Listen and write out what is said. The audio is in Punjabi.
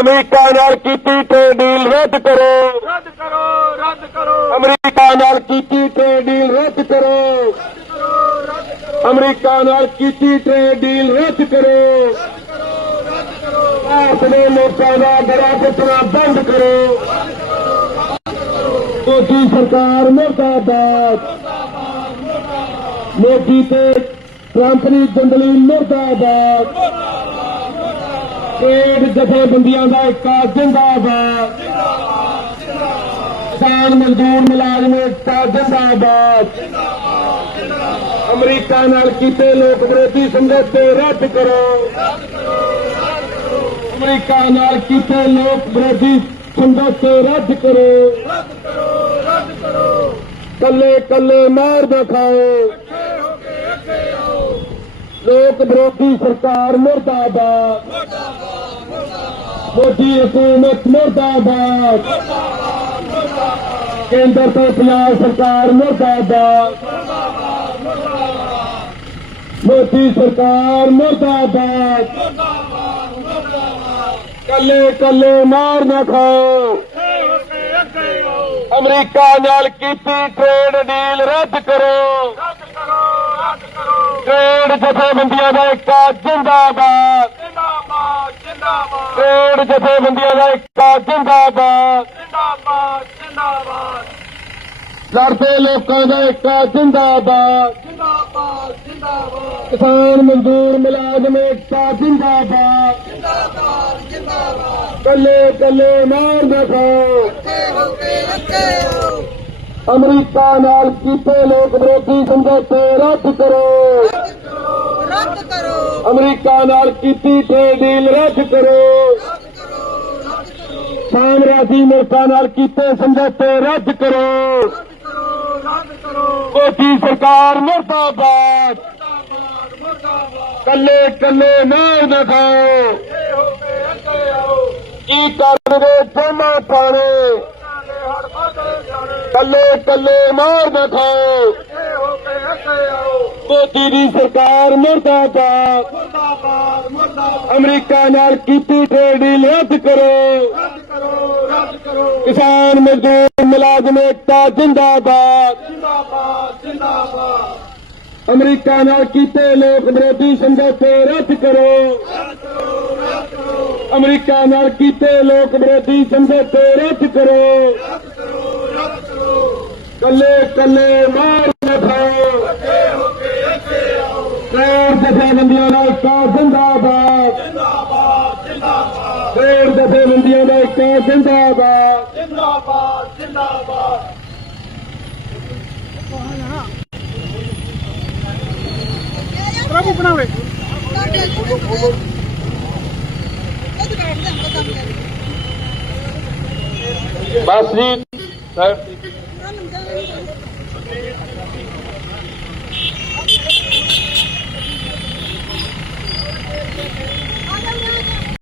ਅਮਰੀਕਾ ਨਾਲ ਕੀਤੀ ਟ੍ਰੇਡ ਡੀਲ ਰੱਦ ਕਰੋ ਰੱਦ ਕਰੋ ਰੱਦ ਕਰੋ ਅਮਰੀਕਾ ਨਾਲ ਕੀਤੀ ਟ੍ਰੇਡ ਡੀਲ ਰੱਦ ਕਰੋ ਅਮਰੀਕਾ ਨਾਲ ਕੀਤੀ ਟ੍ਰੇਡ ਡੀਲ ਰੱਦ ਕਰੋ ਭਾਰਤ ਦੇ ਲੋਕਾਂ ਦਾ ਗਲਾ ਪੁੱਟਣਾ ਬੰਦ ਕਰੋ ਮੋਦੀ ਸਰਕਾਰ ਮੁਰਦਾਬਾਦ ਮੋਦੀ ਤੇ ਟਰੰਪ ਦੀ ਜੰਗਲੀ ਮੁਰਦਾਬਾਦ ਟ੍ਰੇਡ ਜਥੇਬੰਦੀਆਂ ਦਾ ਇੱਕ ਜਿੰਦਾਬਾਦ। ਕਿਸਾਨ ਮਜ਼ਦੂਰ ਮੁਲਾਜ਼ਮ ਏਕਤਾ ਜਿੰਦਾਬਾਦ। ਅਮਰੀਕਾ ਨਾਲ ਕੀਤੇ ਲੋਕ ਵਿਰੋਧੀ ਸਮਝੌਤੇ ਰੱਦ ਕਰੋ। ਅਮਰੀਕਾ ਨਾਲ ਕੀਤੇ ਲੋਕ ਵਿਰੋਧੀ ਸਮਝੌਤੇ ਰੱਦ ਕਰੋ। ਕੱਲੇ ਕੱਲੇ ਮਾਰ ਨਾ ਲੋਕ ਵਿਰੋਧੀ ਸਰਕਾਰ ਮੁਰਦਾਬਾਦ। ਮੋਦੀ ਹਕੂਮਤ ਮੁਰਦਾਬਾਦ। ਕੇਂਦਰ ਤੋਂ ਪੰਜਾਬ ਸਰਕਾਰ ਮੁਰਦਾਬਾਦ। ਮੋਦੀ ਸਰਕਾਰ ਮੁਰਦਾਬਾਦ। ਕੱਲੇ ਕੱਲੇ ਮਾਰ ਨਾ ਖਾਓ। ਅਮਰੀਕਾ ਨਾਲ ਕੀਤੀ ਟ੍ਰੇਡ ਡੀਲ ਰੱਦ ਕਰੋ ਰੱਦ ਕਰੋ ਰੱਦ ਕਰੋ ਟ੍ਰੇਡ ਜਥੇਬੰਦੀਆਂ ਦਾ ਇੱਕਾ ਜਿੰਦਾਬਾਦ। ਜਿੰਦਾਬਾਦ ਜਿੰਦਾਬਾਦ ਟ੍ਰੇਡ ਜਥੇਬੰਦੀਆਂ ਦਾ ਇੱਕਾ ਜਿੰਦਾਬਾਦ। ਜਿੰਦਾਬਾਦ ਜਿੰਦਾਬਾਦ ਲੜਦੇ ਲੋਕਾਂ ਦਾ ਇੱਕਾ ਜਿੰਦਾਬਾਦ। ਜਿੰਦਾਬਾਦ ਜਿੰਦਾਬਾਦ ਕਿਸਾਨ ਮਜ਼ਦੂਰ ਮੁਲਾਜ਼ਮ ਏਕਤਾ ਜਿੰਦਾਬਾਦ। ਜਿੰਦਾਬਾਦ ਜਿੰਦਾਬਾਦ ਕੱਲੇ ਕੱਲੇ ਮਾਰ ਨਾ ਖਾਓ। ਅੱਗੇ ਹੋ ਕੇ ਅੱਗੇ ਆਓ ਅਮਰੀਕਾ ਨਾਲ ਕੀਤੇ ਲੋਕ ਵਿਰੋਧੀ ਸਮਝੌਤੇ ਰੱਦ ਕਰੋ। ਰੱਦ ਕਰੋ। ਅਮਰੀਕਾ ਨਾਲ ਕੀਤੀ ਟ੍ਰੇਡ ਡੀਲ ਰੱਦ ਕਰੋ। ਸਾਮਰਾਜੀ ਮੁਲਕਾਂ ਨਾਲ ਕੀਤੇ ਸਮਝੌਤੇ, ਰੱਦ ਕਰੋ। ਕਰੋ ਸਰਕਾਰ ਮੁਰਦਾਬਾਦ। ਮੁਰਦਾਬਾਦ ਮੁਰਦਾਬਾਦ ਕੱਲੇ ਕੱਲੇ ਮਾਰ ਨਾ ਖਾਓ। ਅੱਗੇ ਹੋ ਕੇ ਅੱਗੇ ਕੀ ਕਰਨਗੇ ਜਮਾ ਪਾਣੇ ਲੋਕਾਂ ਦੇ ਹੜ ਵਧੇ ਕੱਲੇ ਕੱਲੇ ਮਾਰ ਨਾ वो तेरी सरकार, मुर्दाबाद। अमरीका नाल की ट्रेडिल रद्द करो। किसान मजदूर मुलाजम एकता, जिंदाबाद। अमरीका नाल कीते लोक विरोधी समझौते रद्द करो। अमरीका नाल कीते लोक विरोधी समझौते रद्द करो। कले कले मार ਜਥੇਬੰਦੀਆਂ ਦਾ ਇੱਕਾ ਜਿੰਦਾਬਾਦ ਜਿੰਦਾਬਾਦ ਜਿੰਦਾਬਾਦ ਟ੍ਰੇਡ ਜਥੇਬੰਦੀਆਂ ਦਾ ਇੱਕਾ ਜਿੰਦਾਬਾਦ ਜਿੰਦਾਬਾਦ ਜਿੰਦਾਬਾਦ ਪ੍ਰਭੂ ਬਣਾਵੇ ਬਸ ਜੀ ਸਰ